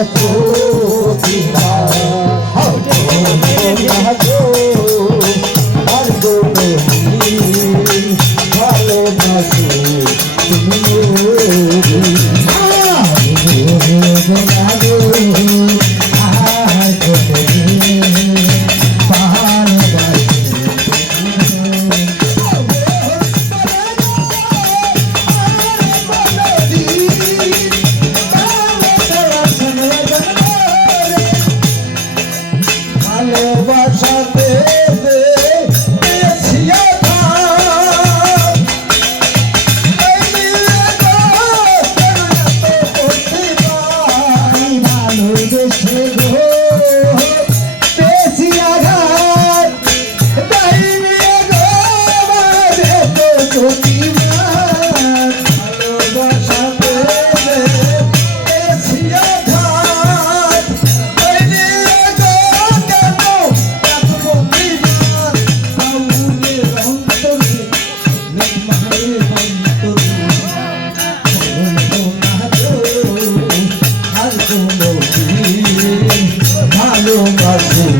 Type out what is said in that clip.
Oh, vaxate do mar do